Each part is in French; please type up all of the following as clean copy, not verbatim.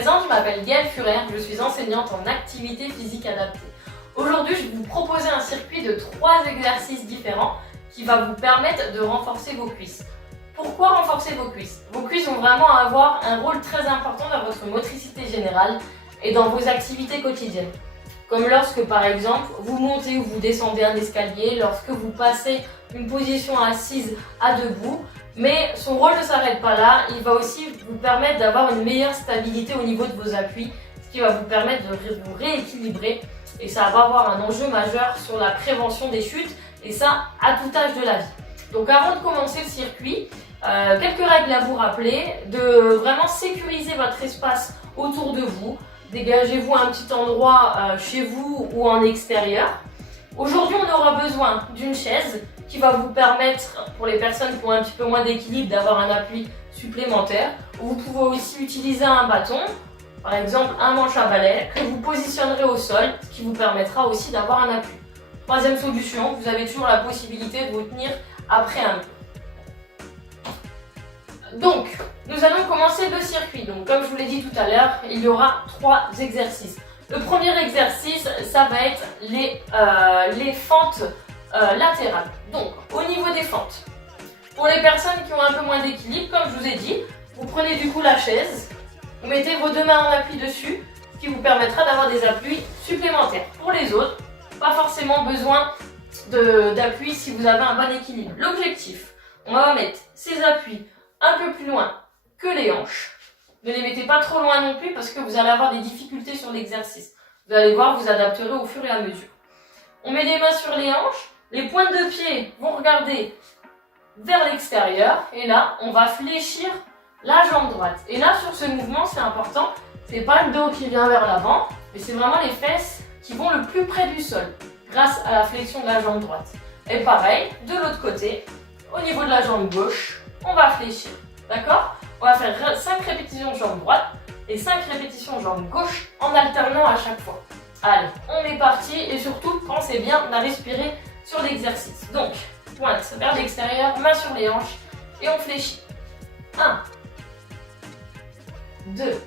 présente, je m'appelle Gaëlle Furer, je suis enseignante en activité physique adaptée. Aujourd'hui, je vais vous proposer un circuit de 3 exercices différents qui va vous permettre de renforcer vos cuisses. Pourquoi renforcer vos cuisses? Vos cuisses vont vraiment avoir un rôle très important dans votre motricité générale et dans vos activités quotidiennes. Comme lorsque par exemple vous montez ou vous descendez un escalier, lorsque vous passez une position assise à debout, mais son rôle ne s'arrête pas là, il va aussi vous permettre d'avoir une meilleure stabilité au niveau de vos appuis, ce qui va vous permettre de vous rééquilibrer et ça va avoir un enjeu majeur sur la prévention des chutes et ça à tout âge de la vie. Donc avant de commencer le circuit, quelques règles à vous rappeler, de vraiment sécuriser votre espace autour de vous. Dégagez-vous un petit endroit chez vous ou en extérieur. Aujourd'hui, on aura besoin d'une chaise qui va vous permettre, pour les personnes qui ont un petit peu moins d'équilibre, d'avoir un appui supplémentaire. Vous pouvez aussi utiliser un bâton, par exemple un manche à balai, que vous positionnerez au sol, ce qui vous permettra aussi d'avoir un appui. Troisième solution, vous avez toujours la possibilité de vous tenir après un mur. Donc, nous allons commencer le circuit. Donc, comme je vous l'ai dit tout à l'heure, il y aura 3 exercices. Le premier exercice, ça va être les fentes latérales. Donc, au niveau des fentes, pour les personnes qui ont un peu moins d'équilibre, comme je vous ai dit, vous prenez du coup la chaise, vous mettez vos 2 mains en appui dessus, ce qui vous permettra d'avoir des appuis supplémentaires. Pour les autres, pas forcément besoin d'appui si vous avez un bon équilibre. L'objectif, on va mettre ces appuis un peu plus loin que les hanches. Ne les mettez pas trop loin non plus parce que vous allez avoir des difficultés sur l'exercice. Vous allez voir, vous adapterez au fur et à mesure. On met les mains sur les hanches, les pointes de pied vont regarder vers l'extérieur et là, on va fléchir la jambe droite. Et là, sur ce mouvement, c'est important, c'est pas le dos qui vient vers l'avant, mais c'est vraiment les fesses qui vont le plus près du sol grâce à la flexion de la jambe droite. Et pareil, de l'autre côté, au niveau de la jambe gauche, on va fléchir, d'accord? On va faire 5 répétitions jambe droite et 5 répétitions jambe gauche en alternant à chaque fois. Allez, on est parti et surtout, pensez bien à respirer sur l'exercice. Donc, pointe vers l'extérieur, main sur les hanches et on fléchit. 1, 2,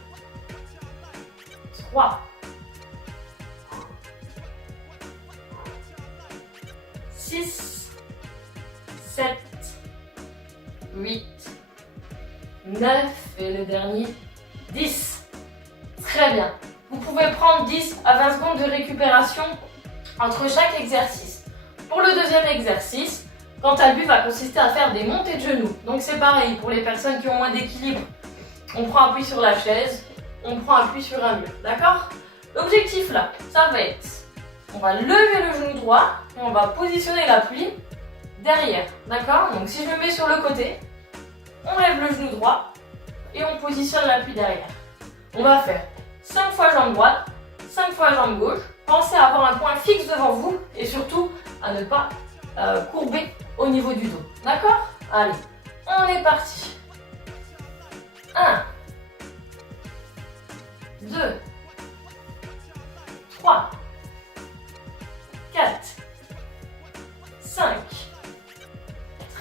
3, 6, 7, 8, 9 et le dernier 10. Très bien. Vous pouvez prendre 10 à 20 secondes de récupération entre chaque exercice. Pour le deuxième exercice, quant à lui, va consister à faire des montées de genoux. Donc c'est pareil pour les personnes qui ont moins d'équilibre. On prend appui sur la chaise, on prend appui sur un mur. D'accord? L'objectif là, ça va être, on va lever le genou droit et on va positionner l'appui derrière, d'accord? Donc si je me mets sur le côté, on lève le genou droit et on positionne l'appui derrière. On va faire 5 fois jambe droite, 5 fois jambe gauche. Pensez à avoir un point fixe devant vous et surtout à ne pas courber au niveau du dos. D'accord? Allez, on est parti. 1, 2, 3, 4, 5.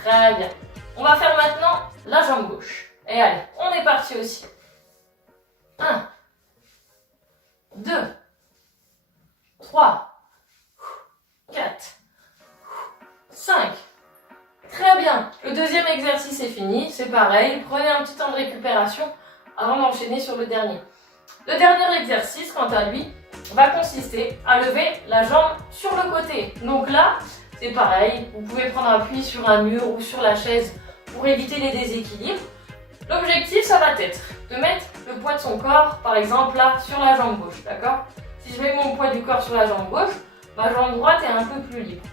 Très bien. On va faire maintenant la jambe gauche. Et allez, on est parti aussi. 1, 2, 3, 4, 5. Très bien. Le deuxième exercice est fini. C'est pareil. Prenez un petit temps de récupération avant d'enchaîner sur le dernier. Le dernier exercice, quant à lui, va consister à lever la jambe sur le côté. Donc là, c'est pareil. Vous pouvez prendre appui sur un mur ou sur la chaise pour éviter les déséquilibres. L'objectif, ça va être de mettre le poids de son corps, par exemple là, sur la jambe gauche, d'accord? Si je mets mon poids du corps sur la jambe gauche, ma jambe droite est un peu plus libre.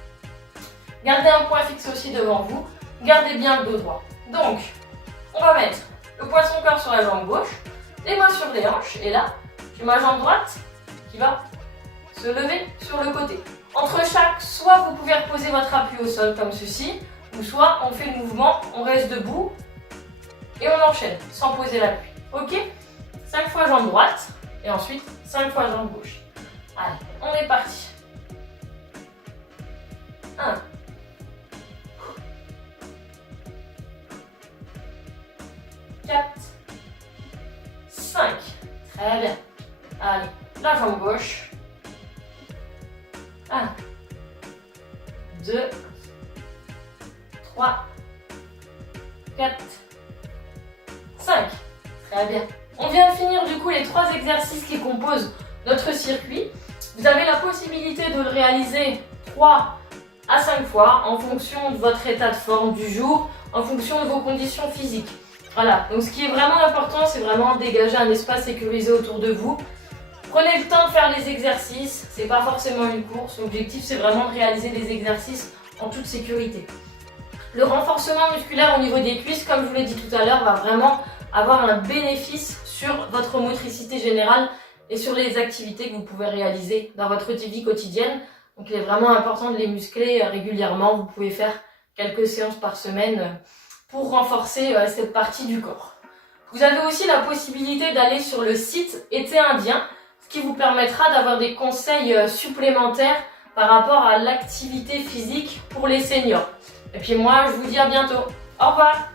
Gardez un point fixe aussi devant vous, gardez bien le dos droit. Donc, on va mettre le poids de son corps sur la jambe gauche, les mains sur les hanches, et là, j'ai ma jambe droite qui va se lever sur le côté. Entre chaque, soit vous pouvez reposer votre appui au sol comme ceci, ou soit on fait le mouvement, on reste debout, et on enchaîne sans poser l'appui. Ok? 5 fois jambe droite et ensuite 5 fois jambe gauche. Allez, on est parti. 1, 4, 5. Très 3, 4, 5. Très bien. On vient de finir du coup les 3 exercices qui composent notre circuit. Vous avez la possibilité de le réaliser 3 à 5 fois en fonction de votre état de forme du jour, en fonction de vos conditions physiques. Voilà, donc ce qui est vraiment important, c'est vraiment dégager un espace sécurisé autour de vous. Prenez le temps de faire les exercices, c'est pas forcément une course, l'objectif c'est vraiment de réaliser les exercices en toute sécurité. Le renforcement musculaire au niveau des cuisses, comme je vous l'ai dit tout à l'heure, va vraiment avoir un bénéfice sur votre motricité générale et sur les activités que vous pouvez réaliser dans votre vie quotidienne. Donc il est vraiment important de les muscler régulièrement. Vous pouvez faire quelques séances par semaine pour renforcer cette partie du corps. Vous avez aussi la possibilité d'aller sur le site Été Indien, ce qui vous permettra d'avoir des conseils supplémentaires par rapport à l'activité physique pour les seniors. Et puis moi, je vous dis à bientôt. Au revoir!